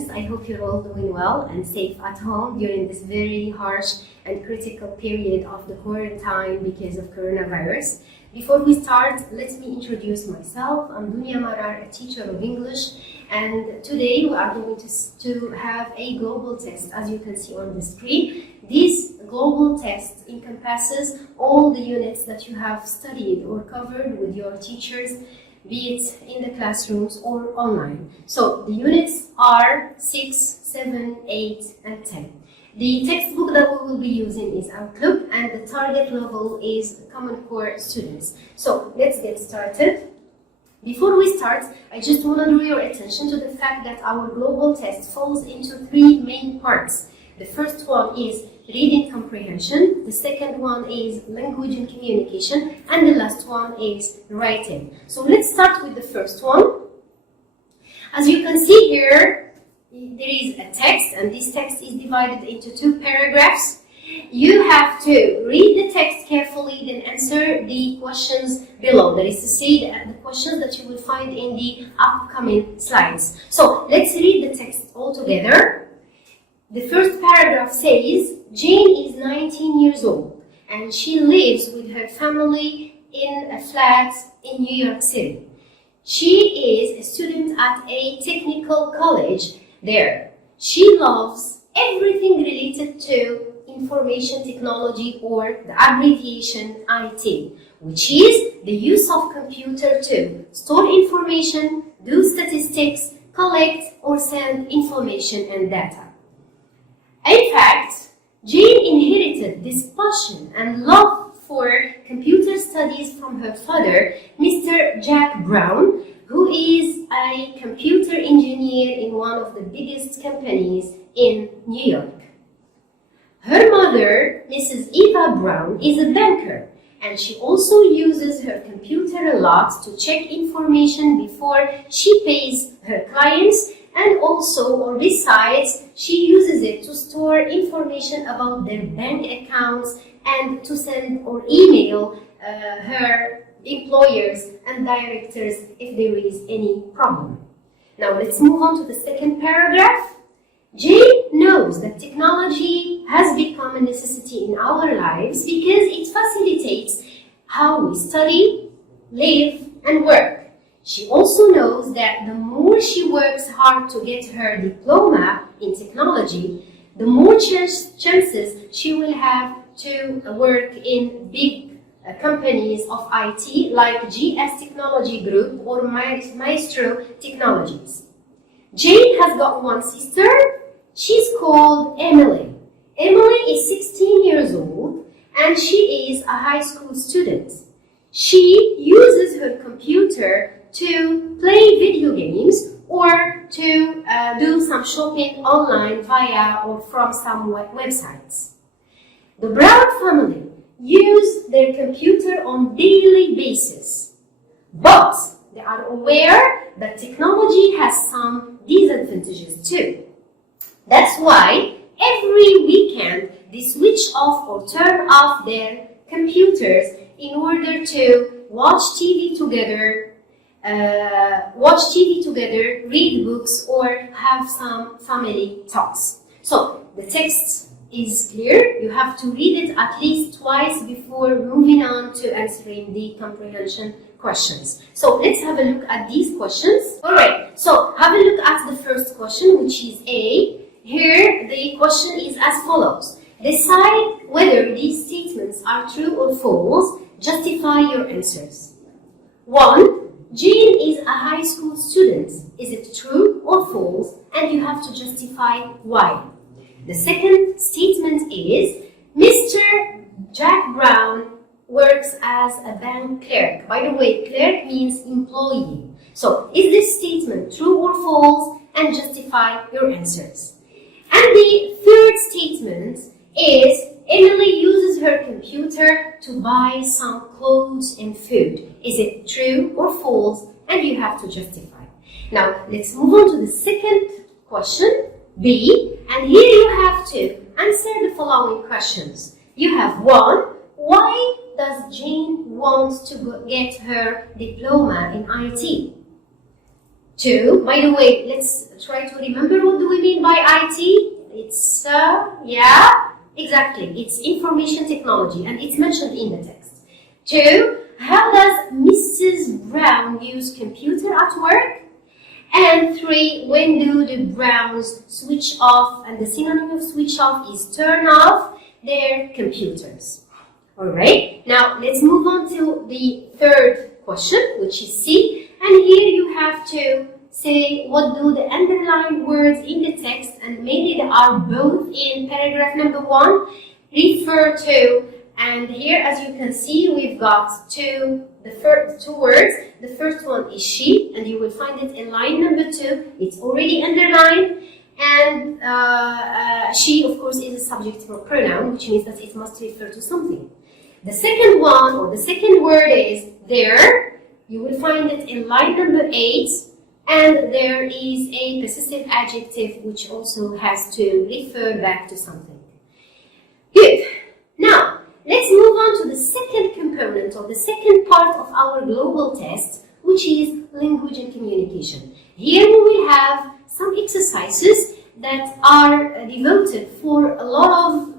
students. I hope you're all doing well and safe at home during this very harsh and critical period of the quarantine because of coronavirus. Before we start, let me introduce myself. I'm Dunya Marar, a teacher of English, and today we are going to have a global test, as you can see on the screen. This global test encompasses all the units that you have studied or covered with your teachers, be it in the classrooms or online. So the units are 6, 7, 8, and 10. The textbook that we will be using is Outlook, and the target level is Common Core students. So let's get started. Before we start, I just want to draw your attention to the fact that our global test falls into 3 main parts. The first one is reading comprehension, the second one is language and communication, and the last one is writing. So let's start with the first one. As you can see here, there is a text, and this text is divided into 2 paragraphs. You have to read the text carefully, then answer the questions below. That is to say, the questions that you will find in the upcoming slides. So let's read the text all together. The first paragraph says, Jane is 19 years old and she lives with her family in a flat in New York City. She is a student at a technical college there. She loves everything related to information technology, or the abbreviation IT, which is the use of computer to store information, do statistics, collect or send information and data. In fact, Jane inherited this passion and love for computer studies from her father, Mr. Jack Brown, who is a computer engineer in one of the biggest companies in New York. Her mother, Mrs. Eva Brown, is a banker, and she also uses her computer a lot to check information before she pays her clients, and also, or besides, she uses it to store information about their bank accounts and to send or email her employers and directors if there is any problem. Now let's move on to the second paragraph. Jane knows that technology has become a necessity in our lives because it facilitates how we study, live, and work. She also knows that the more she works hard to get her diploma in technology, the more chances she will have to work in big companies of IT like GS Technology Group or Maestro Technologies. Jane has got one sister. She's called Emily. Emily is 16 years old and she is a high school student. She uses her computer to play video games or to do some shopping online via or from some websites. The Brown family use their computer on daily basis, but they are aware that technology has some disadvantages too. That's why every weekend they switch off or turn off their computers in order to watch TV together, read books, or have some family talks. So the text is clear. You have to read it at least twice before moving on to answering the comprehension questions. So let's have a look at these questions. Alright, so have a look at the first question, which is A. Here the question is as follows. Decide whether these statements are true or false. Justify your answers. 1. Jane is a high school student. Is it true or false? And you have to justify why. The second statement is Mr. Jack Brown works as a bank clerk. By the way, clerk means employee. So, is this statement true or false? And justify your answers. And the third statement is Emily uses her computer to buy some clothes and food. Is it true or false? And you have to justify. Now, let's move on to the second question, B. And here you have to answer the following questions. You have 1. Why does Jane want to get her diploma in IT? 2. By the way, let's try to remember what do we mean by IT. It's, yeah, exactly. It's information technology and it's mentioned in the text. 2. How does Mrs. Brown use computer at work? And 3. When do the Browns switch off, and the synonym of switch off is turn off their computers. Alright, now let's move on to the third question, which is C. And here you have to say what do the underlined words in the text, and mainly they are both in paragraph number 1, refer to. And here, as you can see, we've got the first two words. The first one is she, and you will find it in line number 2. It's already underlined. And she, of course, is a subject pronoun, which means that it must refer to something. The second one, or the second word, is there. You will find it in line number 8. And there is a possessive adjective, which also has to refer back to something. Good. Now, let's move on to the second component, or the second part of our global test, which is language and communication. Here we will have some exercises that are devoted for a lot of,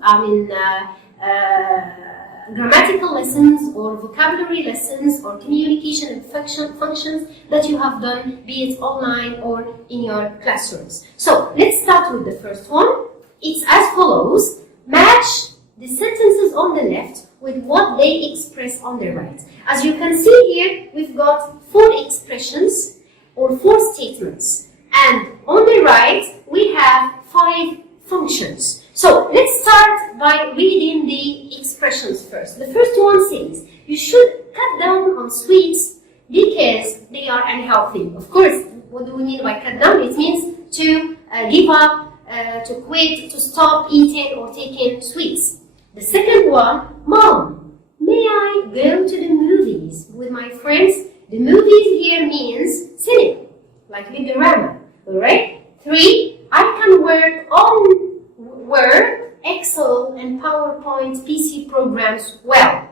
grammatical lessons or vocabulary lessons or communication and functions that you have done, be it online or in your classrooms. So let's start with the first one. It's as follows. Match the sentences on the left with what they express on the right. As you can see here, we've got 4 expressions or 4 statements. And on the right, we have 5 functions. So let's start by reading the expressions first. The first one says, you should cut down on sweets because they are unhealthy. Of course, what do we mean by cut down? It means to give up, to quit, to stop eating or taking sweets. The second one, Mom, may I go to the movies with my friends? The movies here means cinema, like Bigorama, alright? 3, I can work on Word, Excel, and PowerPoint PC programs well.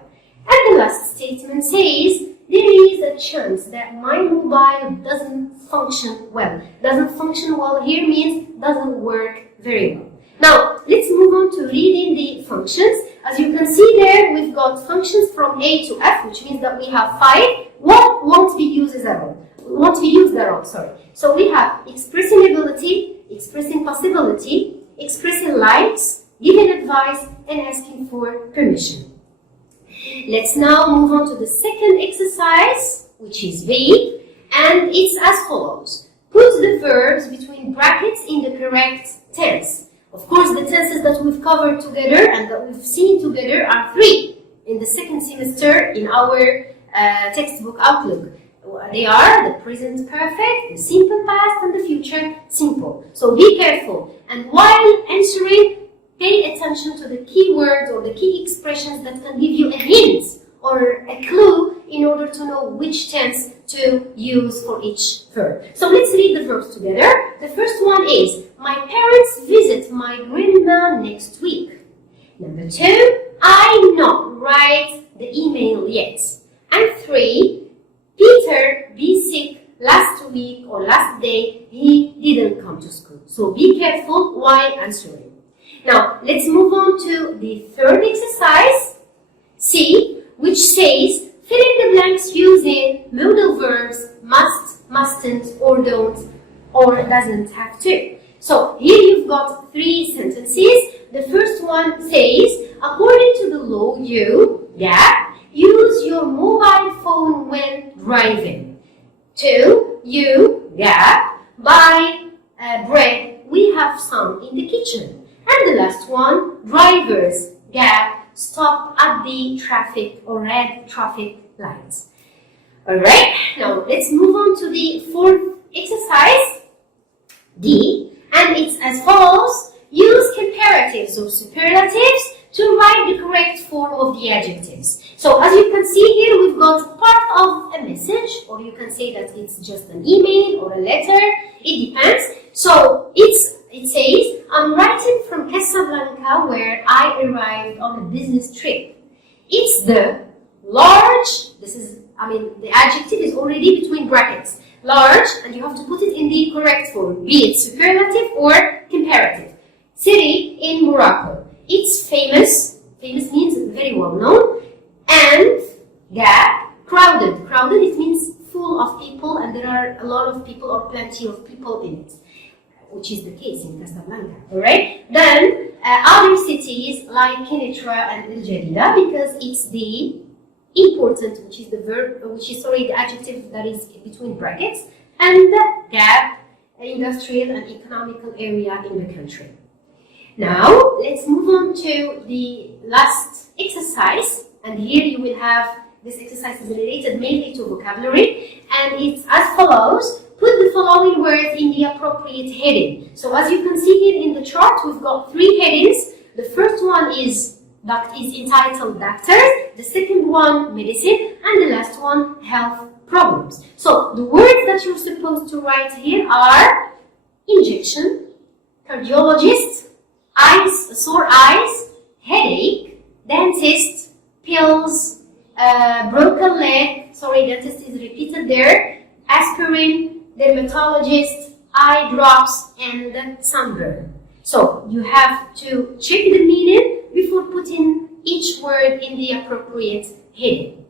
And the last statement says, there is a chance that my mobile doesn't function well. Doesn't function well here means doesn't work very well. Now, let's move on to reading the functions. As you can see there, we've got functions from A to F, which means that we have 5. What won't be used at all? Sorry. So we have expressing ability, expressing possibility, expressing likes, giving advice, and asking for permission. Let's now move on to the second exercise, which is B, and it's as follows. Put the verbs between brackets in the correct tense. Of course, the tenses that we've covered together and that we've seen together are 3 in the second semester in our textbook Outlook. They are the present perfect, the simple past, and the future simple. So be careful. And while answering, pay attention to the key words or the key expressions that can give you a hint or a clue in order to know which tense to use for each verb. So let's read the verbs together. The first one is, my parents visit my grandma next week. Number 2, I not write the email yet. And 3, Peter be sick last week or last day, he didn't come to school. So be careful while answering. Now, let's move on to the third exercise, C, which says, fill in the blanks using modal verbs must, mustn't, or don't, or doesn't have to. So here you've got 3 sentences. The first one says, according to the law, you, use your mobile phone when driving. 2, you, buy bread, we have some in the kitchen. And the last one, drivers, stop at the traffic or red traffic lights. Alright, now let's move on to the 4th exercise, D, and it's as follows. Use comparatives or superlatives to write the correct form of the adjectives. So as you can see here, we've got part of a message, or you can say that it's just an email or a letter. It depends. So it says, I'm writing from Casablanca where I arrived on a business trip. It's the large, the adjective is already between brackets. Large, and you have to put it in the correct form, be it superlative or comparative. City in Morocco. It's famous. Famous means very well known. And gap, crowded. Crowded, it means full of people, and there are a lot of people or plenty of people in it, which is the case in Casablanca. Alright? Then other cities like Kenitra and El Jadida, because it's the important, which is the verb, the adjective that is between brackets, and the gap, industrial and economical area in the country. Now, let's move on to the last exercise, and here you will have, this exercise is related mainly to vocabulary, and it's as follows. Put the following words in the appropriate heading. So as you can see here in the chart, we've got 3 headings. The first one is entitled doctors, the second one medicine, and the last one health problems. So the words that you're supposed to write here are injection, cardiologist, sore eyes, headache, dentist, pills, broken leg, dentist is repeated there, aspirin, dermatologist, eye drops, and sunburn. So you have to check the meaning before putting each word in the appropriate heading.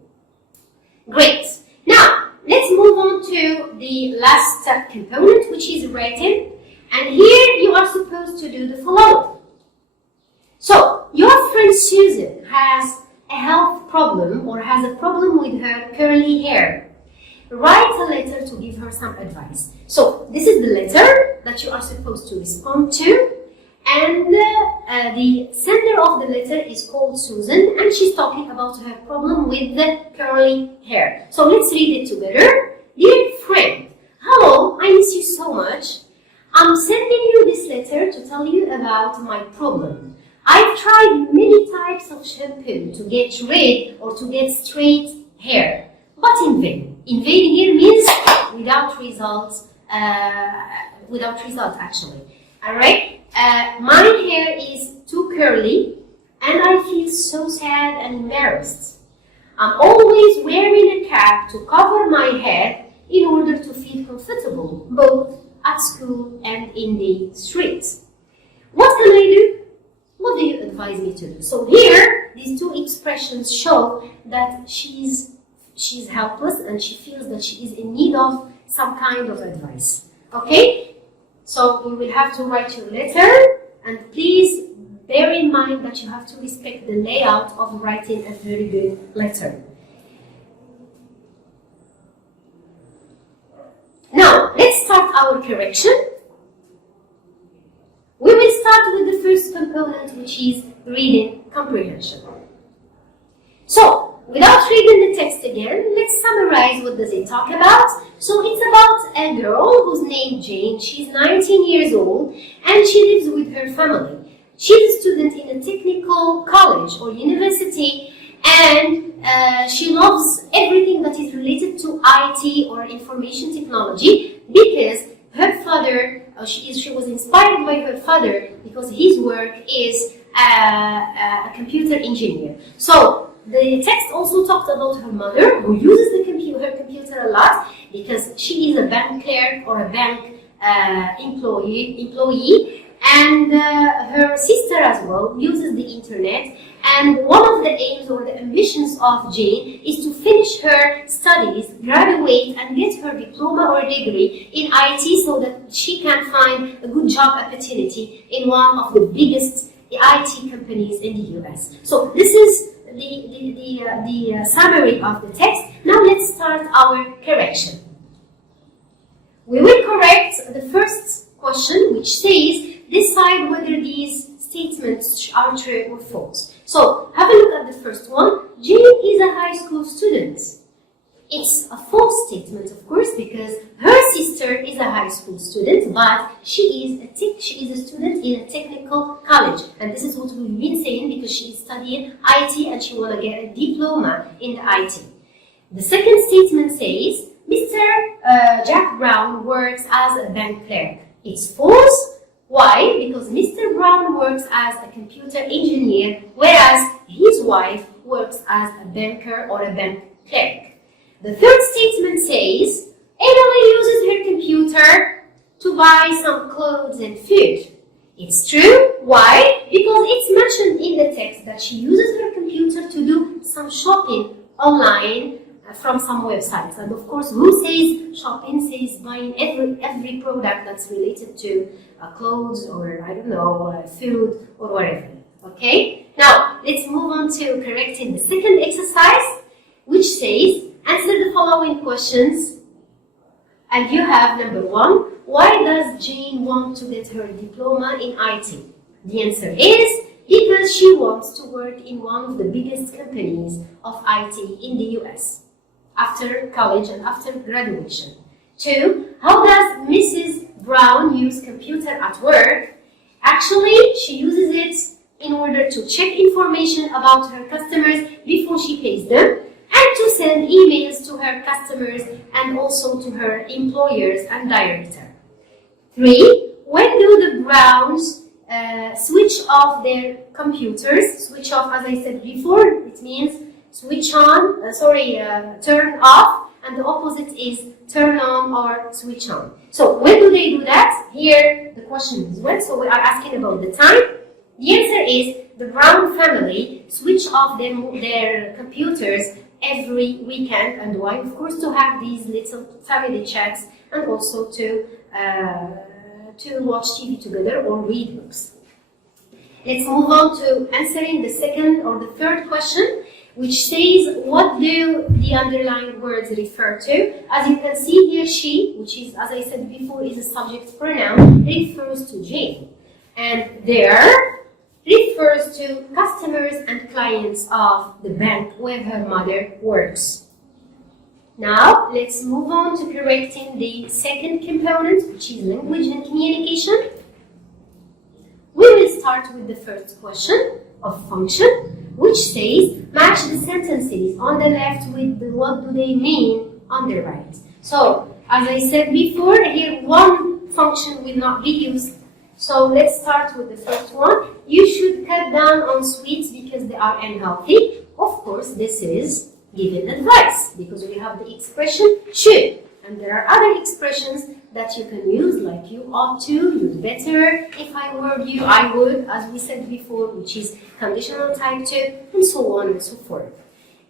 Great. Now, let's move on to the last component, which is written. And here you are supposed to do the following. So, your friend Susan has a health problem or has a problem with her curly hair. Write a letter to give her some advice. So, this is the letter that you are supposed to respond to. And the sender of the letter is called Susan, and she's talking about her problem with the curly hair. So let's read it together. Dear friend, hello, I miss you so much. I'm sending you this letter to tell you about my problem. I've tried many types of shampoo to get red or to get straight hair, but in vain. In vain here means without results actually. Alright? My hair is too curly and I feel so sad and embarrassed. I'm always wearing a cap to cover my head in order to feel comfortable, both at school and in the streets. What can I do? What do you advise me to do? So here, these 2 expressions show that she's helpless and she feels that she is in need of some kind of advice. Okay? So you will have to write your letter, and please bear in mind that you have to respect the layout of writing a very good letter. Now, let's start our correction. We will start with the first component, which is reading comprehension. So, without reading the text again, let's summarize what does it talk about. So it's about a girl who's named Jane. She's 19 years old and she lives with her family. She's a student in a technical college or university, and she loves everything that is related to IT or information technology because her father, she was inspired by her father because his work is a computer engineer. So the text also talked about her mother, who uses her computer a lot because she is a bank clerk or a bank employee, and her sister as well uses the internet. And one of the aims or the ambitions of Jane is to finish her studies, graduate, and get her diploma or degree in IT so that she can find a good job opportunity in one of the biggest IT companies in the US. So this is the summary of the text. Now let's start our correction. We will correct the first question, which says, decide whether these statements are true or false. So have a look at the first one. Jane is a high school student. It's a false statement, of course, because her sister is a high school student, but she is a student in a technical college. And this is what we've been saying because she is studying IT and she wants to get a diploma in the IT. The second statement says, Mr. Jack Brown works as a bank clerk. It's false. Why? Because Mr. Brown works as a computer engineer, whereas his wife works as a banker or a bank clerk. The third statement says, Emily uses her computer to buy some clothes and food. It's true. Why? Because it's mentioned in the text that she uses her computer to do some shopping online from some websites. And of course, who says shopping says buying every product that's related to clothes or, I don't know, food or whatever. Okay? Now, let's move on to correcting the second exercise, which says, answer the following questions. And you have number 1, why does Jane want to get her diploma in IT? The answer is because she wants to work in one of the biggest companies of IT in the US after college and after graduation. 2, how does Mrs. Brown use computer at work? Actually, she uses it in order to check information about her customers before she pays them, and to send emails to her customers and also to her employers and director. 3, when do the Browns switch off their computers? Switch off, as I said before, it means switch on, turn off, and the opposite is turn on or switch on. So when do they do that? Here the question is when, so we are asking about the time. The answer is the Brown family switch off their computers every weekend. And why? Of course, to have these little family chats and also to watch TV together or read books. Let's move on to answering the second or the third question, which says, what do the underlined words refer to? As you can see here, she, which is, as I said before, is a subject pronoun, refers to Jane. And there refers to customers and clients of the bank where her mother works. Now, let's move on to correcting the second component, which is language and communication. We will start with the first question of function, which says, match the sentences on the left with the what do they mean on the right. So, as I said before, here one function will not be used. So let's start with the first one. You should cut down on sweets because they are unhealthy. Of course, this is giving advice because we have the expression should. And there are other expressions that you can use like you ought to, you'd better, if I were you, I would, as we said before, which is conditional type 2, and so on and so forth.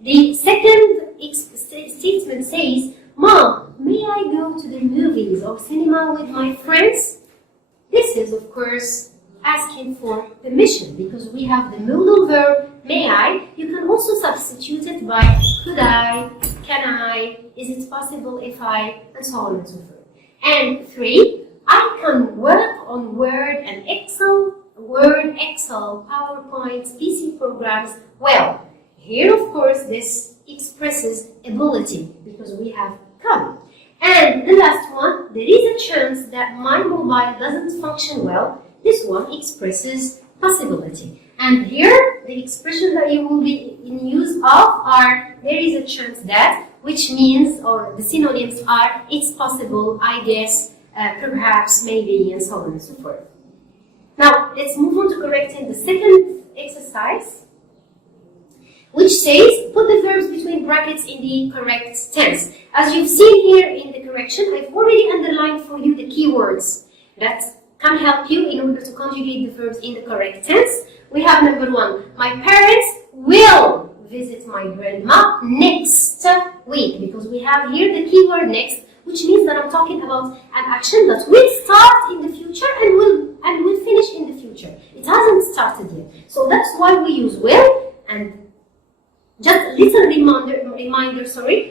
The second statement says, Mom, may I go to the movies or cinema with my friends? This is, of course, asking for permission because we have the modal verb, may I. You can also substitute it by could I, can I, is it possible if I, and so on and so forth. And 3, I can work on Word, Excel, PowerPoint, PC programs well. Here, of course, this expresses ability because we have can. And the last one, there is a chance that my mobile doesn't function well. This one expresses possibility. And here, the expression that you will be in use of are there is a chance that, which means, or the synonyms are it's possible, I guess, perhaps, maybe, and so on and so forth. Now, let's move on to correcting the second exercise, which says, put the verbs between brackets in the correct tense. As you've seen here in the correction, I've already underlined for you the keywords that can help you in order to conjugate the verbs in the correct tense. We have number 1, my parents will visit my grandma next week, because we have here the keyword next, which means that I'm talking about an action that will start in the future and will finish in the future. It hasn't started yet. So that's why we use will. And just a little reminder,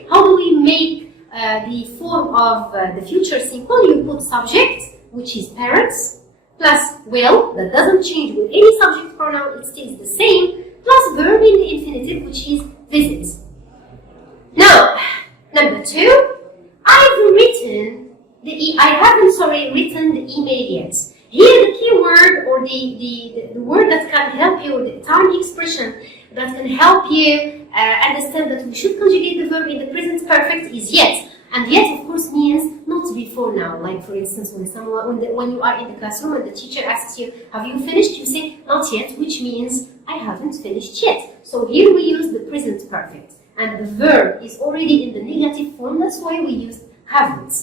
how do we make the form of the future simple? You put subject, which is parents, plus will, that doesn't change with any subject pronoun, it stays the same, plus verb in the infinitive, which is visits. Now, number 2, I haven't written the email yet. Here the keyword or the word that can help you, the time expression that can help you understand that we should conjugate the verb in the present perfect is yet. And yet, of course, means not before now. Like, for instance, when you are in the classroom and the teacher asks you, have you finished? You say, not yet, which means I haven't finished yet. So here we use the present perfect. And the verb is already in the negative form. That's why we use haven't.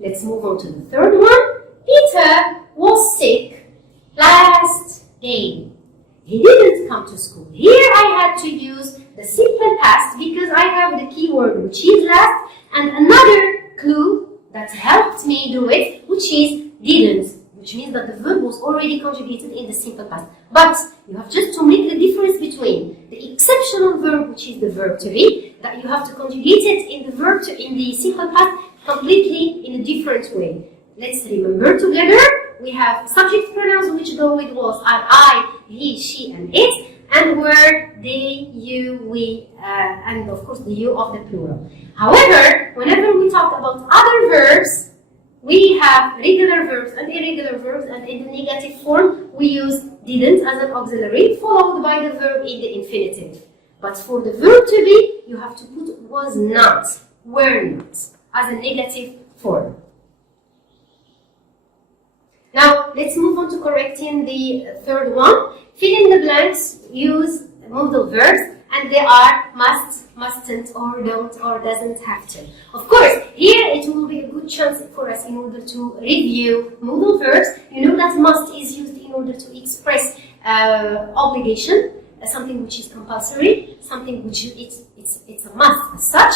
Let's move on to the third one. Peter was sick last day. He didn't come to school. Here I had to use the simple past because I have the keyword which is last and another clue that helped me do it, which is didn't, which means that the verb was already conjugated in the simple past. But you have just to make the difference between the exceptional verb, which is the verb to be, that you have to conjugate it in the simple past completely in a different way. Let's remember together. We have subject pronouns which go with was are I, he, she, and it, and were they, you, we, and of course the you of the plural. However, whenever we talk about other verbs, we have regular verbs and irregular verbs, and in the negative form, we use didn't as an auxiliary, followed by the verb in the infinitive. But for the verb to be, you have to put was not, were not, as a negative form. Now, let's move on to correcting the third one. Fill in the blanks, use modal verbs, and they are must, mustn't, or don't, or doesn't have to. Of course, here it will be a good chance for us in order to review modal verbs. You know that must is used in order to express obligation, something which is compulsory, something which it's a must as such.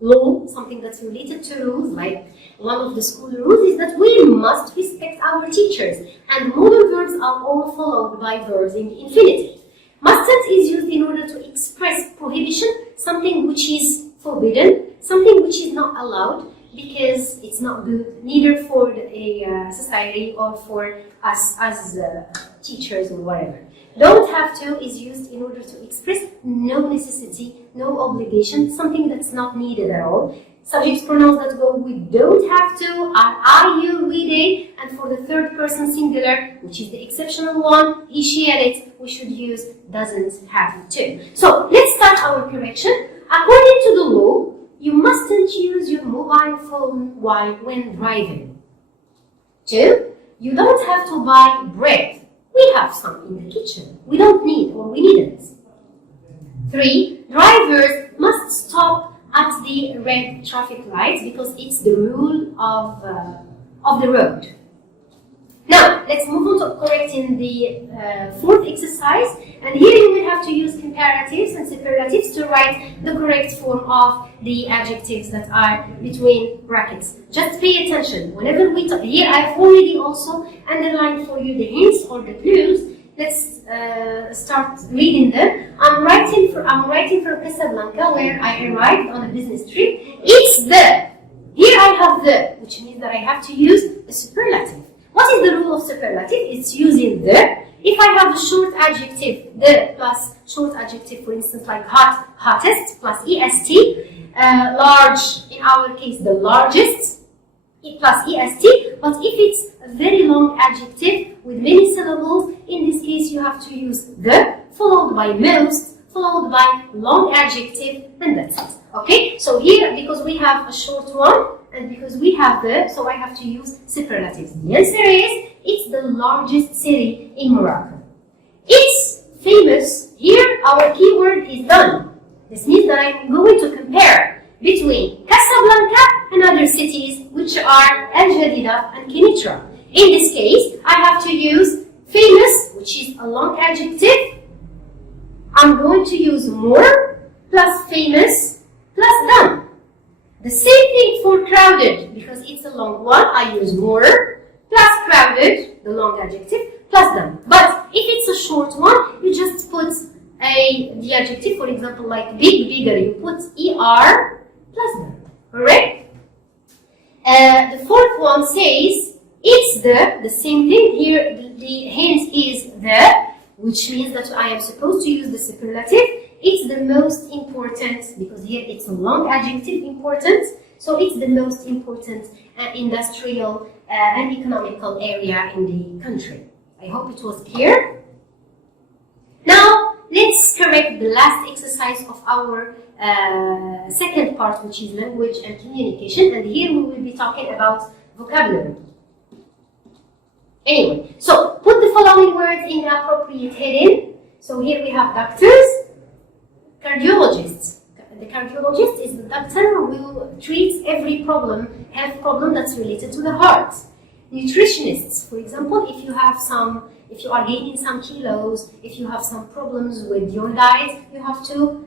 Law, something that's related to rules, like one of the school rules is that we must respect our teachers, and modal verbs are all followed by verbs in the infinitive. Mustn't is used in order to express prohibition, something which is forbidden, something which is not allowed, because it's not good, neither for a society or for us as teachers or whatever. Don't have to is used in order to express no necessity, no obligation, something that's not needed at all. Subject pronouns that go with don't have to are I, you, we, they, and for the third person singular, which is the exceptional one, he, she, and it, we should use doesn't have to. So let's start our correction. According to the law, you mustn't use your mobile phone when driving. 2. You don't have to buy bread. We have some in the kitchen. We don't need or we needn't. 3. Drivers must stop at the red traffic lights because it's the rule of the road. Now, let's move on to correcting the fourth exercise. And here you will have to use comparatives and superlatives to write the correct form of the adjectives that are between brackets. Just pay attention. Whenever we talk, here I've already also underlined for you the hints or the clues. Let's start reading them. I'm writing from Casablanca, where I arrived on a business trip. It's the. Here I have the, which means that I have to use a superlative. What is the rule of superlative? It's using the. If I have a short adjective, the plus short adjective, for instance, like hot, hottest, plus est, large, in our case, the largest, plus est. But if it's a very long adjective with many syllables, in this case, you have to use the, followed by most, followed by long adjective, and that's it. Okay? So here, because we have a short one, and because we have the, so I have to use superlatives. The answer is, it's the largest city in Morocco. It's famous. Here, our keyword is done. This means that I'm going to compare between Casablanca and other cities, which are El Jadida and Kenitra. In this case, I have to use famous, which is a long adjective. I'm going to use more, plus famous, plus done. The same thing for crowded, because it's a long one, I use more, plus crowded, the long adjective, plus done. But if it's a short one, you just put the adjective, for example, like big, bigger, you put er, plus done. Correct? The fourth one says, it's the same thing. Here, the hint is the, which means that I am supposed to use the superlative. It's the most important, because here it's a long adjective, important. So it's the most important industrial and economical area in the country. I hope it was clear. Now, let's correct the last exercise of our second part, which is language and communication. And here we will be talking about vocabulary. Anyway, so put the following words in the appropriate heading. So here we have doctors, cardiologists. The cardiologist is the doctor who treats every health problem that's related to the heart. Nutritionists, for example, if you are gaining some kilos, if you have some problems with your diet, you have to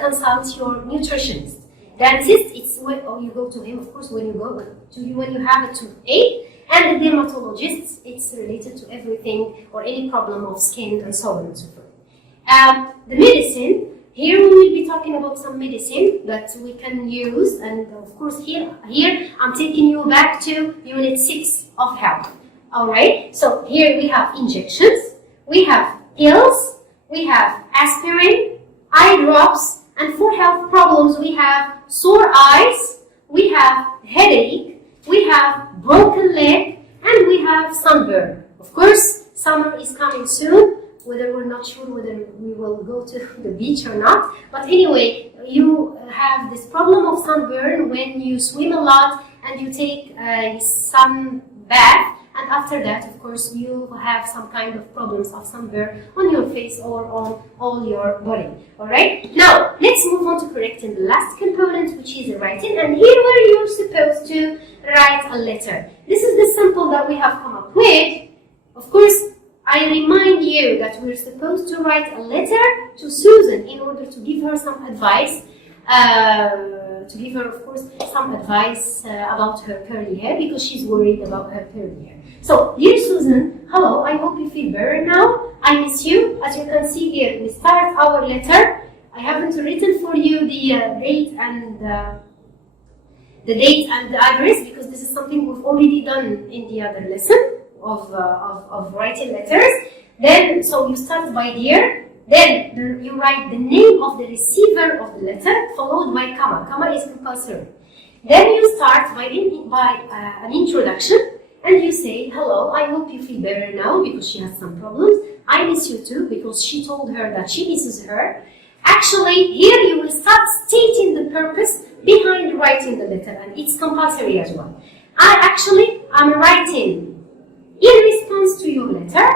consult your nutritionist. Dentist, it's when you go to him, of course, when you have a toothache. And the dermatologist, it's related to everything or any problem of skin and so on and so forth. The medicine, here we will be talking about some medicine that we can use, and of course here I'm taking you back to Unit 6 of health. Alright, so here we have injections, we have pills, we have aspirin, eye drops, and for health problems we have sore eyes, we have headache, we have broken leg, and we have sunburn. Of course, summer is coming soon, whether we're not sure whether we will go to the beach or not. But anyway, you have this problem of sunburn when you swim a lot and you take a sun bath. And after that, of course, you have some kind of problems of sunburn on your face or on all your body. Alright? Now, let's move on to correcting the last component, which is writing. And here where you're supposed to write a letter. This is the sample that we have come up with. Of course, I remind you that we're supposed to write a letter to Susan in order to give her some advice. Of course, some advice about her curly hair because she's worried about her curly hair. So, dear Susan, hello, I hope you feel better now. I miss you. As you can see here, we start our letter. I haven't written for you the date and the address because this is something we've already done in the other lesson of writing letters. Then, so you start by dear. Then you write the name of the receiver of the letter, followed by comma. Comma is compulsory. Then you start by an introduction, and you say, hello, I hope you feel better now because she has some problems. I miss you too because she told her that she misses her. Actually, here you will start stating the purpose behind writing the letter, and it's compulsory as well. I'm writing in response to your letter,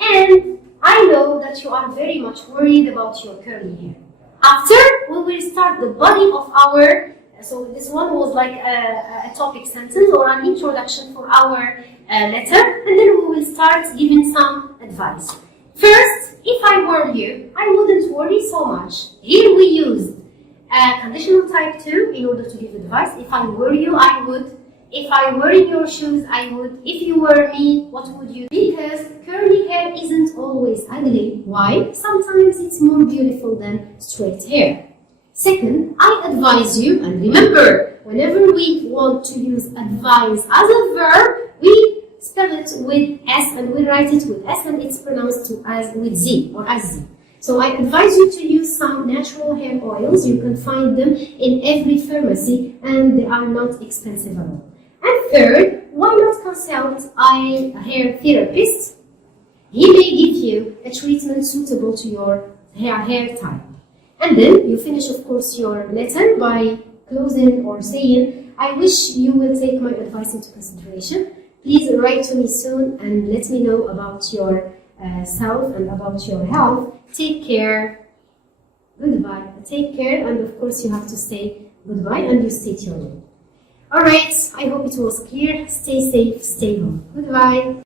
and I know that you are very much worried about your curly hair. After, we will start the body of our, so this one was like a topic sentence or an introduction for our letter, and then we will start giving some advice. First, if I were you, I wouldn't worry so much. Here we use conditional type 2 in order to give advice. If I were you, I would. If I were in your shoes, I would. If you were me, what would you do? Because curly hair isn't always ugly. Why? Sometimes it's more beautiful than straight hair. Second, I advise you, and remember, whenever we want to use advise as a verb, we spell it with S and we write it with S and it's pronounced as with Z or as Z. So I advise you to use some natural hair oils. You can find them in every pharmacy and they are not expensive at all. And third, why not consult a hair therapist? He may give you a treatment suitable to your hair type. And then you finish, of course, your letter by closing or saying, I wish you will take my advice into consideration. Please write to me soon and let me know about your self and about your health. Take care. Goodbye. Take care, and of course you have to say goodbye and you state your name. Alright, I hope it was clear. Stay safe, stay home. Goodbye.